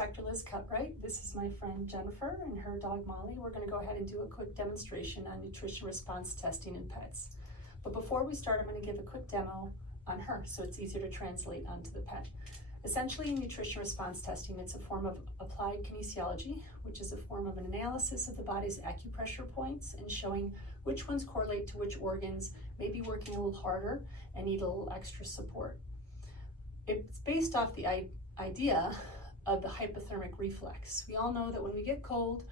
Dr. Liz Cutright. This is my friend Jennifer and her dog Molly. We're going to go ahead and do a quick demonstration on nutrition response testing in pets. But before we start, I'm going to give a quick demo on her so it's easier to translate onto the pet. Essentially, nutrition response testing, it's a form of applied kinesiology, which is a form of an analysis of the body's acupressure points and showing which ones correlate to which organs may be working a little harder and need a little extra support. It's based off the idea of the hypothermic reflex. We all know that when we get cold,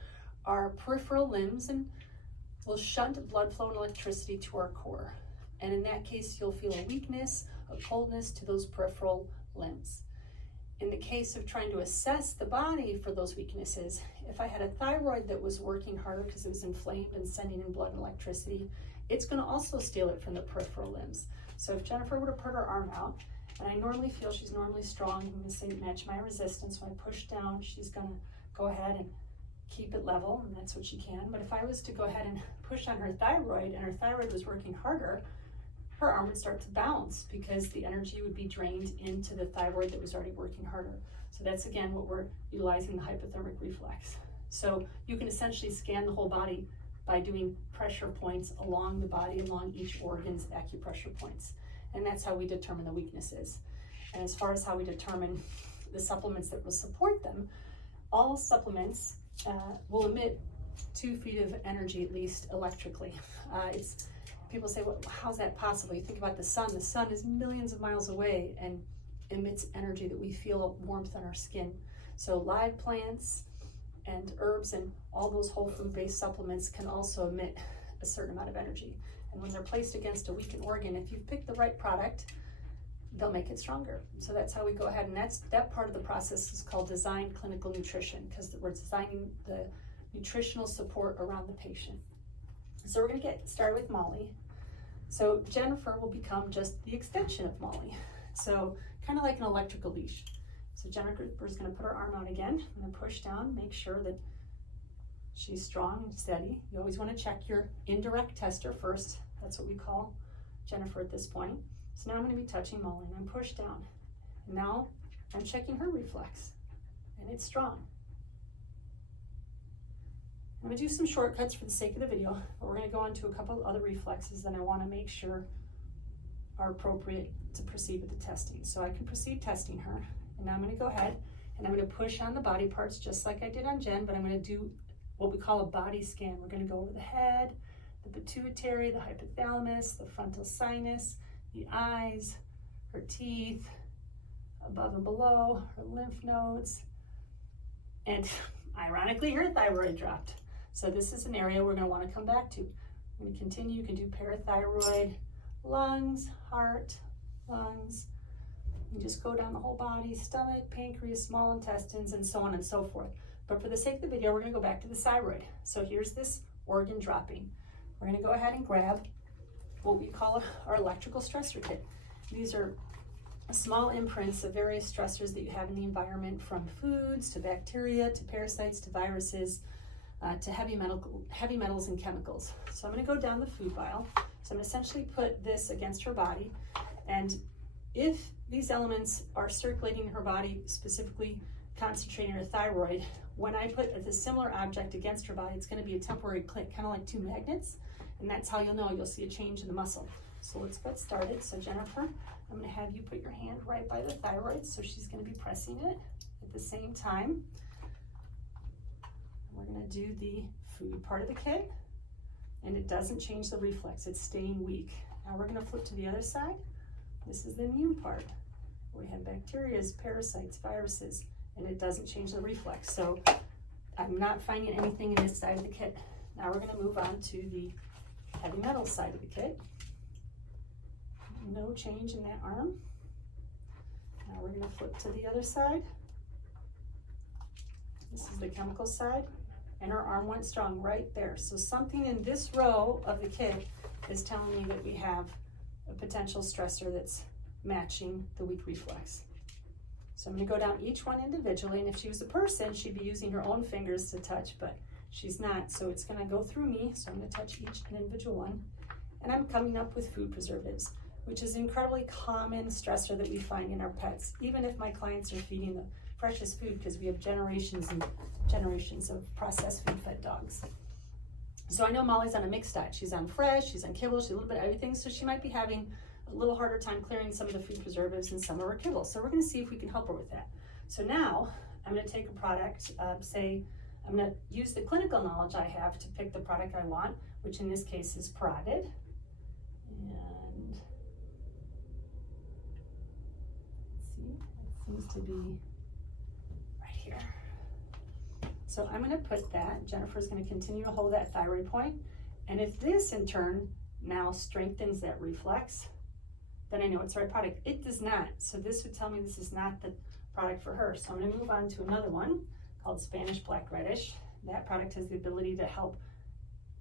our peripheral limbs will shunt blood flow and electricity to our core. And in that case, you'll feel a weakness, a coldness to those peripheral limbs. In the case of trying to assess the body for those weaknesses, if I had a thyroid that was working harder because it was inflamed and sending in blood and electricity, it's going to also steal it from the peripheral limbs. So if Jennifer would have put her arm out, and I normally feel she's normally strong, I'm going to say match my resistance. When I push down, she's going to go ahead and keep it level, and that's what she can. But if I was to go ahead and push on her thyroid, and her thyroid was working harder, her arm would start to bounce because the energy would be drained into the thyroid that was already working harder. So that's again what we're utilizing, the hypothermic reflex. So you can essentially scan the whole body by doing pressure points along the body, along each organ's acupressure points. And that's how we determine the weaknesses. And as far as how we determine the supplements that will support them, all supplements will emit 2 feet of energy at least electrically. People say, well, how's that possible? You think about the sun. The sun is millions of miles away and emits energy that we feel warmth on our skin. So live plants and herbs and all those whole food-based supplements can also emit a certain amount of energy. And when they're placed against a weakened organ, if you've picked the right product, they'll make it stronger. So that's how we go ahead, and that part of the process is called design clinical nutrition, because we're designing the nutritional support around the patient. So we're going to get started with Molly. So Jennifer will become just the extension of Molly. So kind of like an electrical leash. So Jennifer's going to put her arm out again. I'm going to push down, make sure that she's strong and steady. You always want to check your indirect tester first. That's what we call Jennifer at this point. So now I'm going to be touching Molly, and I'm pushed down. And now I'm checking her reflex, and it's strong. I'm going to do some shortcuts for the sake of the video, but we're going to go on to a couple of other reflexes that I want to make sure are appropriate to proceed with the testing. So I can proceed testing her, and now I'm going to go ahead and I'm going to push on the body parts just like I did on Jen, but I'm going to do what we call a body scan. We're going to go over the head, the pituitary, the hypothalamus, the frontal sinus, the eyes, her teeth, above and below, her lymph nodes, and ironically, her thyroid dropped. So this is an area we're going to want to come back to. We're going to continue. You can do parathyroid, lungs, heart, lungs. You just go down the whole body, stomach, pancreas, small intestines, and so on and so forth. But for the sake of the video, we're going to go back to the thyroid. So here's this organ dropping. We're going to go ahead and grab what we call our electrical stressor kit. These are small imprints of various stressors that you have in the environment, from foods to bacteria to parasites to viruses to heavy metals and chemicals. So I'm going to go down the food pile. So I'm going to essentially put this against her body, and if these elements are circulating in her body, specifically concentrating her thyroid, when I put a similar object against her body, it's going to be a temporary click, kind of like 2 magnets, and that's how you'll see a change in the muscle. So let's get started. So Jennifer, I'm going to have you put your hand right by the thyroid, so she's going to be pressing it at the same time. We're going to do the food part of the kit, and it doesn't change the reflex. It's staying weak. Now we're going to flip to the other side. This is the immune part. We have bacteria, parasites, viruses, and it doesn't change the reflex. So I'm not finding anything in this side of the kit. Now we're going to move on to the heavy metal side of the kit. No change in that arm. Now we're going to flip to the other side. This is the chemical side, and our arm went strong right there. So something in this row of the kit is telling me that we have a potential stressor that's matching the weak reflex. So I'm going to go down each one individually, and if she was a person, she'd be using her own fingers to touch, but she's not, so it's going to go through me. So I'm going to touch each individual one, and I'm coming up with food preservatives, which is an incredibly common stressor that we find in our pets. Even if my clients are feeding the precious food because we have generations and generations of processed food fed dogs. So I know Molly's on a mixed diet. She's on fresh, she's on kibble, she's a little bit of everything. So she might be having a little harder time clearing some of the food preservatives and some of her kibble. So we're gonna see if we can help her with that. So now I'm gonna take a product, say, I'm gonna use the clinical knowledge I have to pick the product I want, which in this case is parotid. And let's see, it seems to be right here. So I'm gonna put that, Jennifer's gonna continue to hold that thyroid point. And if this in turn now strengthens that reflex, then I know it's the right product. It does not, so this would tell me this is not the product for her. So I'm gonna move on to another one called Spanish Black Reddish. That product has the ability to help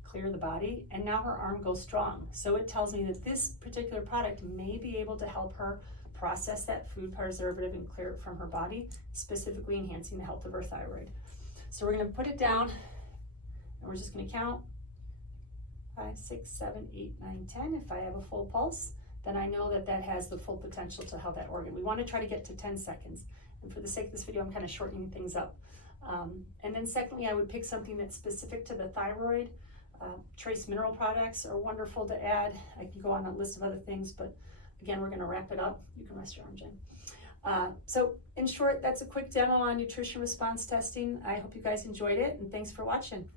clear the body, and now her arm goes strong. So it tells me that this particular product may be able to help her process that food preservative and clear it from her body, specifically enhancing the health of her thyroid. So we're gonna put it down, and we're just gonna count 5, 6, 7, 8, 9, 10. If I have a full pulse, then I know that that has the full potential to help that organ. We wanna try to get to 10 seconds. And for the sake of this video, I'm kind of shortening things up. And then secondly, I would pick something that's specific to the thyroid. Trace mineral products are wonderful to add. I can go on a list of other things, but again, we're gonna wrap it up. You can rest your arm, Jen. So in short, that's a quick demo on nutrition response testing. I hope you guys enjoyed it, and thanks for watching.